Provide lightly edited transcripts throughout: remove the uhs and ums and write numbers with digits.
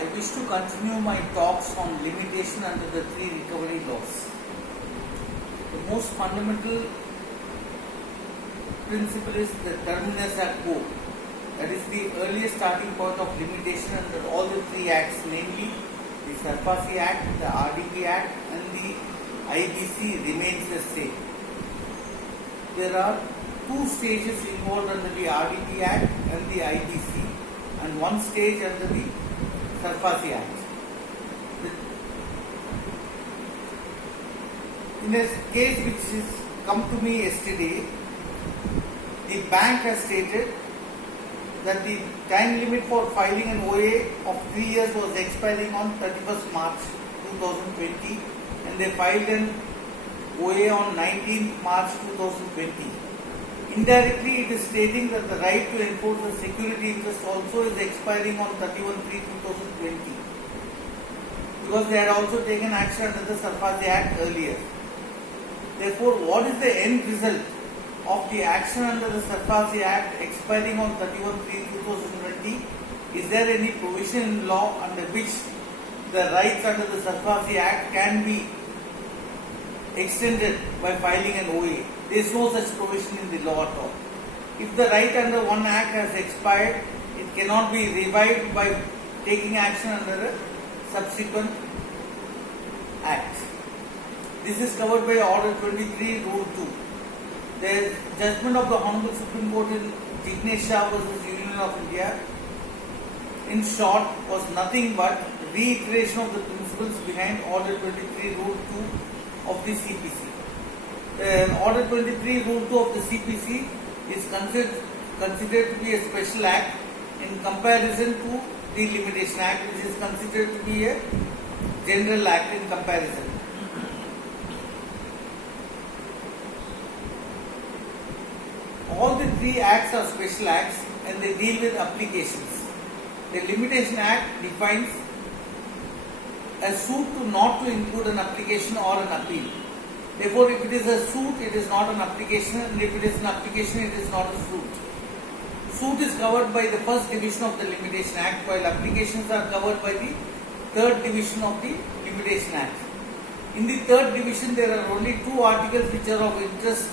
I wish to continue my talks on limitation under the three recovery laws. The most fundamental principle is the terminus ad quo. That is the earliest starting point of limitation under all the three acts, namely the SARFAESI Act, the RDP Act and the IBC remains the same. There are two stages involved under the RDP Act and the IBC and one stage under the SARFAESI Act. In a case which has come to me yesterday, the bank has stated that the time limit for filing an OA of 3 years was expiring on 31st March 2020 and they filed an OA on 19th March 2020. Indirectly, it is stating that the right to enforce the security interest also is expiring on 31/3/2020 because they had also taken action under the SARFAESI Act earlier. Therefore, what is the end result of the action under the SARFAESI Act expiring on 31/3/2020? Is there any provision in law under which the rights under the SARFAESI Act can be extended by filing an OA? There is no such provision in the law at all. If the right under one act has expired, it cannot be revived by taking action under a subsequent act. This is covered by Order 23, Rule 2. The judgment of the Honorable Supreme Court in Jignesh Shah versus Union of India, in short, was nothing but reiteration of the principles behind Order 23, Rule 2 of the CPC. Order 23, Rule 2 of the CPC is considered to be a special act in comparison to the Limitation Act, which is considered to be a general act in comparison. All the three acts are special acts and they deal with applications. The Limitation Act defines a suit not to include an application or an appeal. Therefore, if it is a suit, it is not an application, and if it is an application, it is not a suit. Suit is covered by the first division of the Limitation Act, while applications are covered by the third division of the Limitation Act. In the third division, there are only two articles which are of interest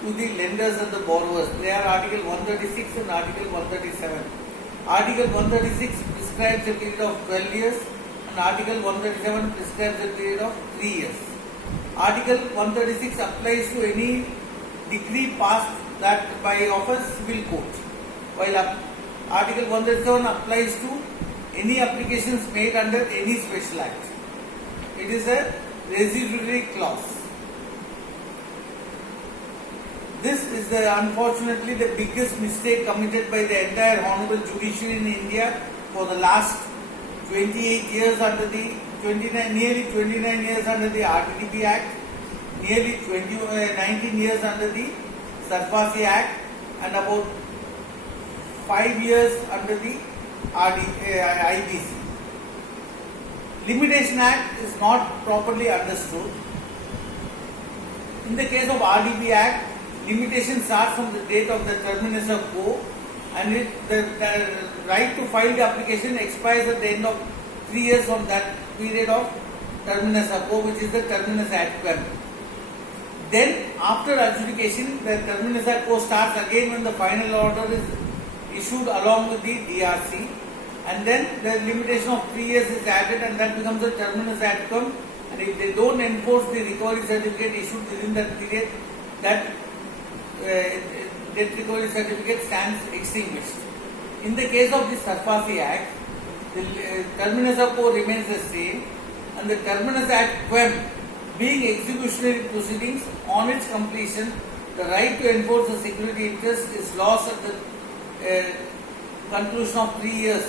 to the lenders and the borrowers. They are Article 136 and Article 137. Article 136 prescribes a period of 12 years and Article 137 prescribes a period of 3 years. Article 136 applies to any decree passed that by of a civil court, while Article 137 applies to any applications made under any special act. It is a residuary clause. This is unfortunately the biggest mistake committed by the entire Honorable Judiciary in India for the last 28 years under the nearly 29 years under the RDP Act, nearly 19 years under the SARFAESI Act, and about 5 years under the IBC. Limitation Act is not properly understood. In the case of RDP Act, limitation starts from the date of the terminus ad quo, and the right to file the application expires at the end of 3 years from that period of terminus ad quo, which is the terminus ad quem. Then, after adjudication, the terminus ad quo starts again when the final order is issued along with the DRC, and then the limitation of 3 years is added, and that becomes the terminus ad quem. And if they don't enforce the recovery certificate issued within that period, that debt recovery certificate stands extinguished. In the case of the SARFAESI Act, the terminus ad quo remains the same, and the terminus ad quem, being executionary proceedings, on its completion, the right to enforce the security interest is lost at the conclusion of 3 years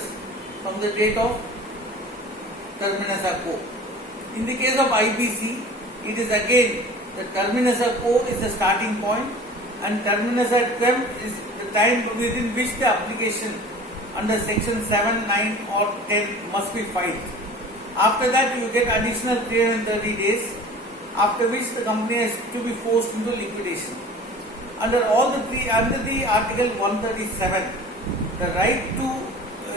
from the date of terminus ad quo. In the case of IBC, it is again the terminus ad quo is the starting point, and terminus ad quem is the time within which the application under section 7, 9 or 10 must be filed. After that, you get additional 330 days, after which the company has to be forced into liquidation. Under the Article 137, the right to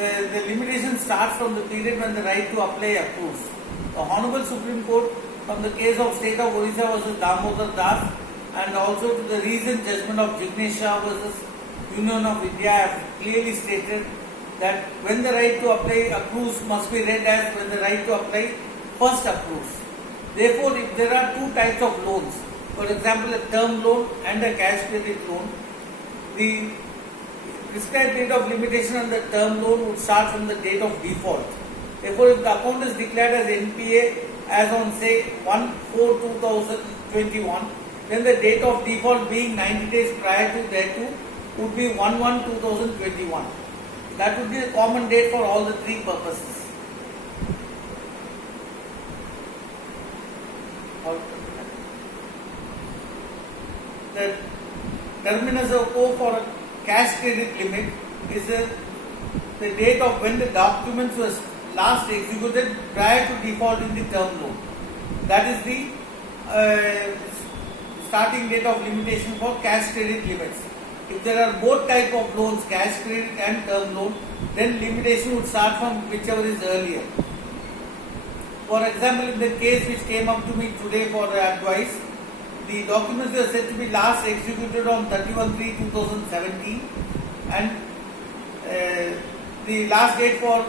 the limitation starts from the period when the right to apply accrues. The Honorable Supreme Court, from the case of State of Odisha versus Damodar Das, and also to the recent judgment of Jignesh Shah versus Union of India, have clearly stated that when the right to apply accrues must be read as when the right to apply first accrues. Therefore, if there are two types of loans, for example, a term loan and a cash credit loan, the prescribed date of limitation on the term loan would start from the date of default. Therefore, if the account is declared as NPA as on say 1/4/2021, then the date of default being 90 days prior to thereto would be 1/1/2021. That would be the common date for all the three purposes. The terminus of co for a cash credit limit is the date of when the documents was last executed prior to default in the term loan. That is the starting date of limitation for cash credit limits. If there are both type of loans, cash credit and term loan, then limitation would start from whichever is earlier. For example, in the case which came up to me today for advice, the documents were said to be last executed on 31/3/2017, and the last date for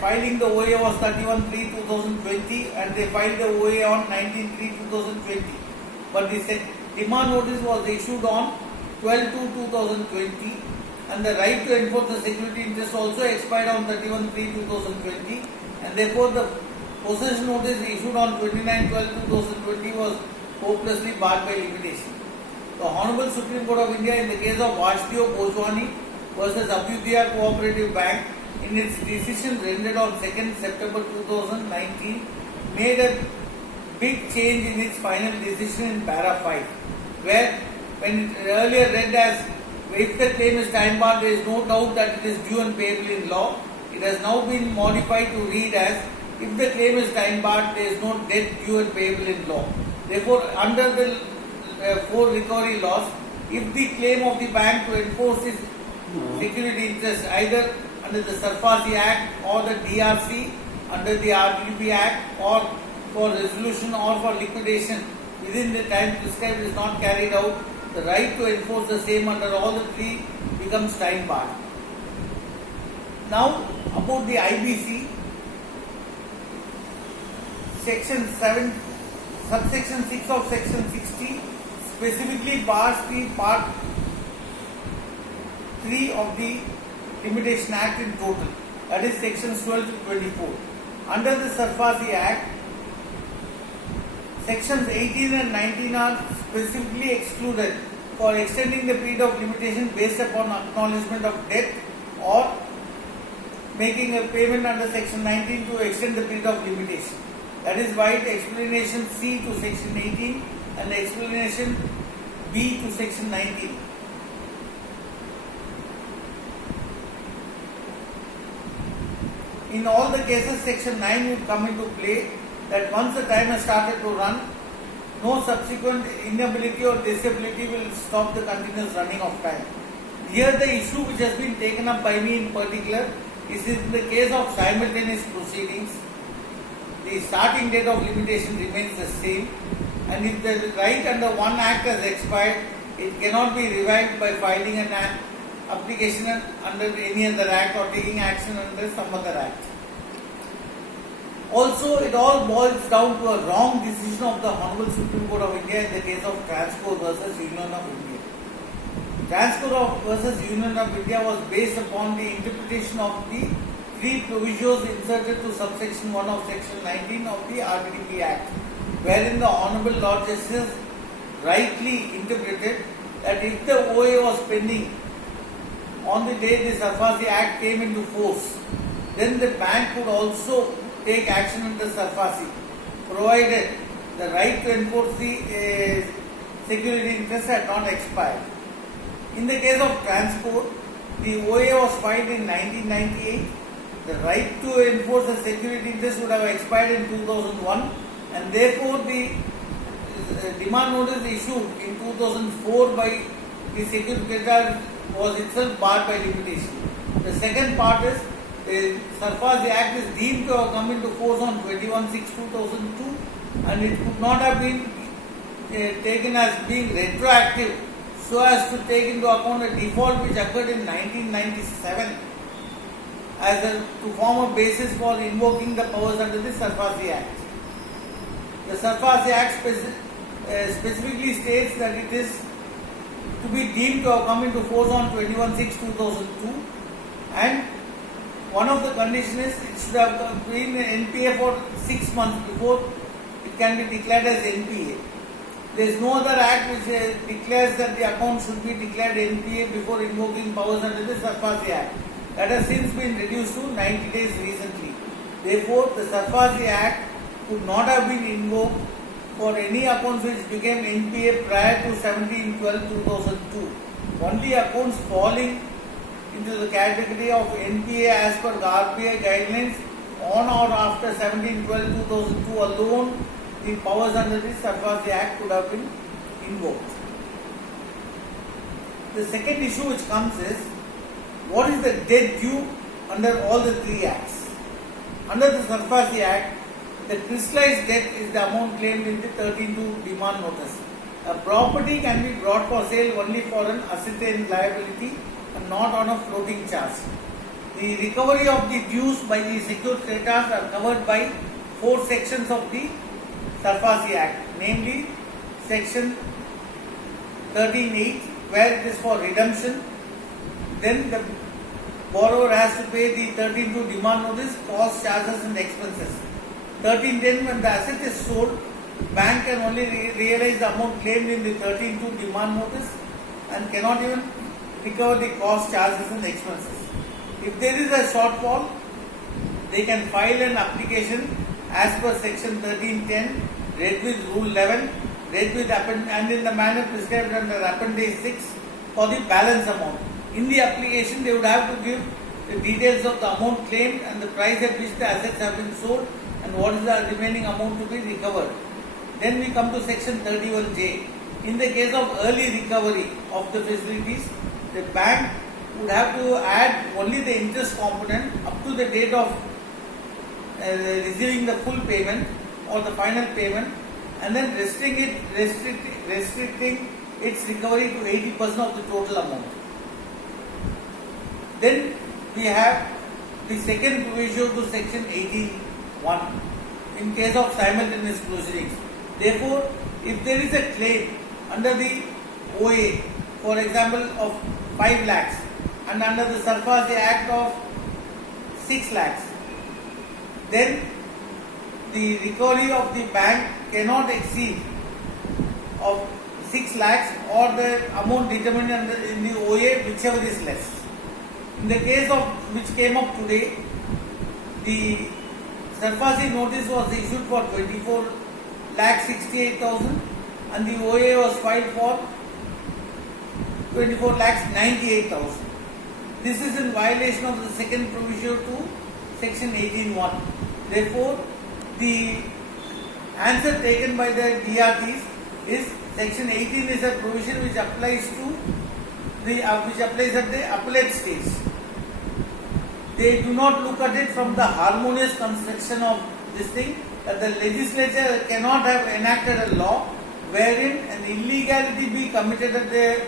filing the OA was 31/3/2020, and they filed the OA on 19/3/2020. But the demand notice was issued on 12/2/2020, and the right to enforce the security interest also expired on 31/3/2020, and therefore the possession notice issued on 29/12/2020 was hopelessly barred by limitation. The Honorable Supreme Court of India, in the case of Vasudev Bhojwani versus Abhyudaya Cooperative Bank, in its decision rendered on 2nd September 2019, made a big change in its final decision in para 5, where when it earlier read as if the claim is time barred, there is no doubt that it is due and payable in law. It has now been modified to read as if the claim is time barred, there is no debt due and payable in law. Therefore, under the four recovery laws, if the claim of the bank to enforce its security interest either under the SARFAESI Act or the DRC under the RTP Act, or for resolution or for liquidation within the time prescribed is not carried out, the right to enforce the same under all the three becomes time barred. Now, about the IBC, Section 7, Subsection 6 of Section 60 specifically bars the Part 3 of the Limitation Act in total, that is Sections 12 to 24. Under the SARFAESI Act, Sections 18 and 19 are specifically excluded for extending the period of limitation based upon acknowledgement of debt or making a payment under Section 19 to extend the period of limitation. That is why the explanation C to Section 18 and the explanation B to Section 19. In all the cases, Section 9 would come into play, that once the time has started to run, no subsequent inability or disability will stop the continuous running of time. Here the issue which has been taken up by me in particular is in the case of simultaneous proceedings, the starting date of limitation remains the same, and if the right under one act has expired, it cannot be revived by filing an application under any other act or taking action under some other act. Also, it all boils down to a wrong decision of the Honorable Supreme Court of India in the case of Transco versus Union of India. Transco versus Union of India was based upon the interpretation of the three provisos inserted to subsection 1 of Section 19 of the RTP Act, wherein the Honorable Lord Justice rightly interpreted that if the OA was pending on the day the SARFAESI Act came into force, then the bank could also take action under SARFAESI, provided the right to enforce the security interest had not expired. In the case of Transco, the OA was filed in 1998. The right to enforce the security interest would have expired in 2001, and therefore the demand notice issued in 2004 by the security creditor was itself barred by limitation. The second part is the SARFAESI Act is deemed to have come into force on 21/6/2002 and it could not have been taken as being retroactive so as to take into account a default which occurred in 1997 to form a basis for invoking the powers under the SARFAESI Act. The SARFAESI Act specifically states that it is to be deemed to have come into force on 21/6/2002 and one of the conditions is it should have been NPA for 6 months before it can be declared as NPA. There is no other act which declares that the account should be declared NPA before invoking powers under the SARFAESI Act. That has since been reduced to 90 days recently. Therefore, the SARFAESI Act could not have been invoked for any accounts which became NPA prior to 17/12/2002. Only accounts falling into the category of NPA as per the RBI guidelines on or after 17/12/2002 alone, the powers under the SARFAESI Act could have been invoked. The second issue which comes is, what is the debt due under all the three acts? Under the SARFAESI Act, the crystallized debt is the amount claimed in the 13(2) demand notice. A property can be brought for sale only for an ascertained liability and not on a floating charge. The recovery of the dues by the secured creditors are covered by 4 sections of the SARFAESI Act, namely section 13(8) where it is for redemption. Then the borrower has to pay the 13(2) demand notice, costs, charges and expenses. 13(10) when the asset is sold, bank can only realize the amount claimed in the 13(2) demand notice and cannot even recover the costs, charges and expenses. If there is a shortfall, they can file an application as per section 13(10), read with rule 11, read with and in the manner prescribed under appendix 6 for the balance amount. In the application, they would have to give the details of the amount claimed and the price at which the assets have been sold and what is the remaining amount to be recovered. Then we come to section 31J. In the case of early recovery of the facilities, the bank would have to add only the interest component up to the date of receiving the full payment or the final payment and then restricting its recovery to 80% of the total amount. Then we have the second provision to section 18(1) in case of simultaneous proceedings. Therefore, if there is a claim under the OA, for example, of 5 lakhs and under the SARFAESI Act of 6 lakhs, then the recovery of the bank cannot exceed of 6 lakhs or the amount determined in the OA, whichever is less. In the case of which came up today, the SARFAESI notice was issued for 24,68,000 and the OA was filed for 24,98,000. This is in violation of the second provision to section 18(1). Therefore, the answer taken by the DRTs is section 18 is a provision which applies to which applies at the appellate stage. They do not look at it from the harmonious construction of this thing, that the legislature cannot have enacted a law wherein an illegality be committed at the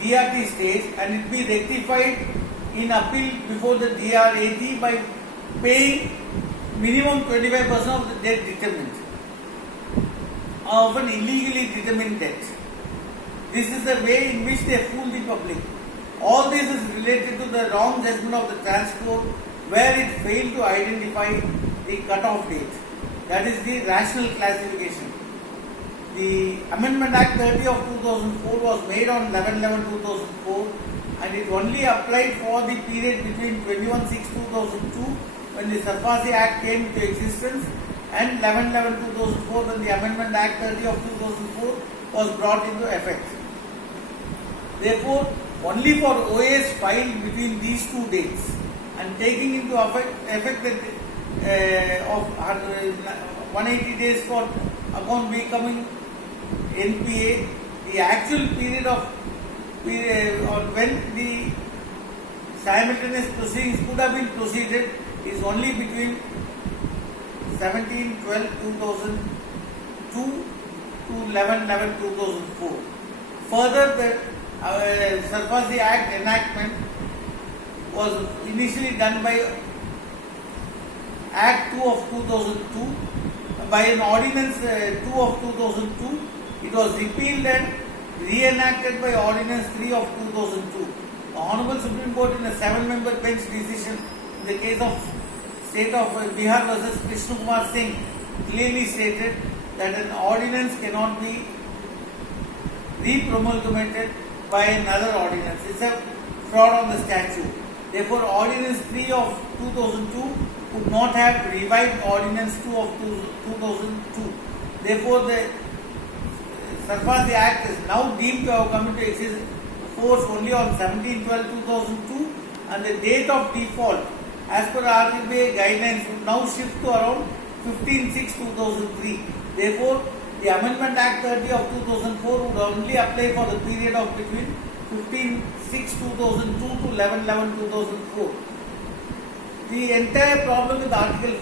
DRT stage and it be rectified in appeal before the DRAT by paying minimum 25% of the debt determined of an illegally determined debt. This is the way in which they fool the public. All this is related to the wrong judgment of the transport where it failed to identify the cut-off date. That is the rational classification. The Amendment Act 30 of 2004 was made on 11/11/2004 and it only applied for the period between 21/6/2002 when the SARFAESI Act came into existence and 11/11/2004 when the Amendment Act 30 of 2004 was brought into effect. Therefore, only for OAs filed between these two dates and taking into effect of 180 days for account becoming NPA, the actual period of when the simultaneous proceedings could have been proceeded is only between 17/12/2002 to 11/11/2004. Further, the Sarfazi Act enactment was initially done by Act 2 of 2002. By an Ordinance 2 of 2002, it was repealed and reenacted by Ordinance 3 of 2002. The Honorable Supreme Court in a 7-member bench decision in the case of State of Bihar versus Krishna Kumar Singh clearly stated that an ordinance cannot be re-promulgated by another ordinance. It's a fraud on the statute. Therefore, Ordinance 3 of 2002 could not have revived Ordinance 2 of 2002. Therefore, the Sarfazi Act is now deemed to have come into force only on 17/12/2002, and the date of default as per RBI guidelines would now shift to around 15/6/2003. Therefore, the Amendment Act 30 of 2004 would only apply for the period of between 15/6/2002 to 11/11/2004. The entire problem with Article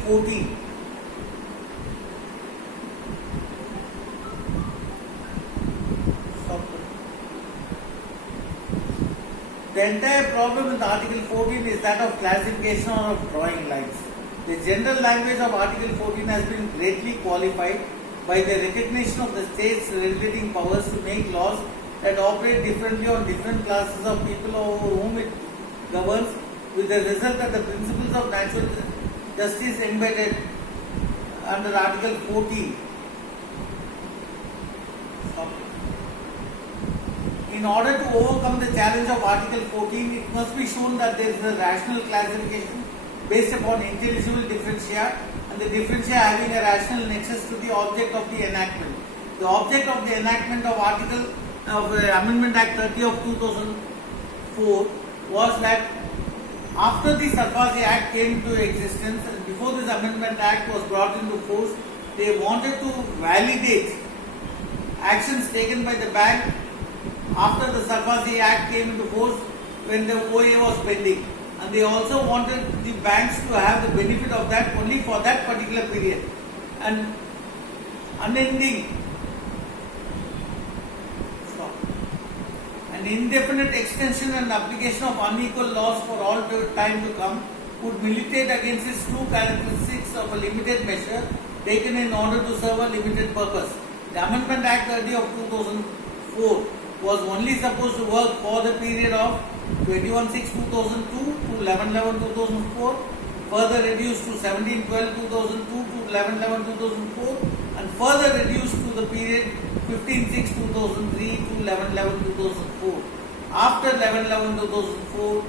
14 is that of classification or of drawing lines. The general language of Article 14 has been greatly qualified by the recognition of the state's regulating powers to make laws that operate differently on different classes of people over whom it governs, with the result that the principles of natural justice embedded under Article 14. In order to overcome the challenge of Article 14, it must be shown that there is a rational classification based upon intelligible differentia, and the differentia having a rational nexus to the object of the enactment. The object of the enactment of Amendment Act 30 of 2004 was that after the Sarfazi Act came into existence and before this Amendment Act was brought into force, they wanted to validate actions taken by the bank after the Sarfazi Act came into force when the OA was pending. And they also wanted the banks to have the benefit of that only for that particular period. And unending an indefinite extension and application of unequal laws for all time to come would militate against its true characteristics of a limited measure taken in order to serve a limited purpose. The Amendment Act 30 of 2004 was only supposed to work for the period of 21/6/2002 to 11/11/2004, further reduced to 17/12/2002 to 11/11/2004, and further reduced to the period 15/6/2003 to 11/11/2004. After 11/11/2004,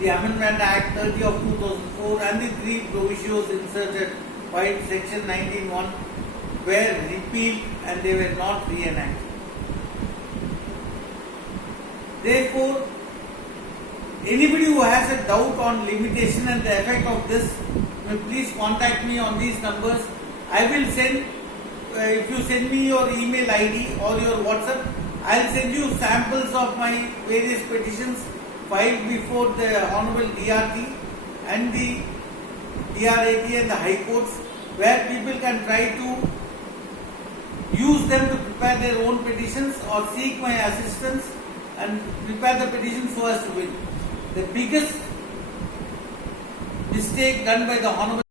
the Amendment Act 30 of 2004 and the three provisos inserted by Section 19(1) were repealed and they were not reenacted. Therefore, anybody who has a doubt on limitation and the effect of this may please contact me on these numbers. I will send, if you send me your email ID or your WhatsApp, I'll send you samples of my various petitions filed before the Honorable DRT and the DRAT and the High Courts, where people can try to use them to prepare their own petitions or seek my assistance and prepare the petition so as to win. The biggest mistake done by the Honorable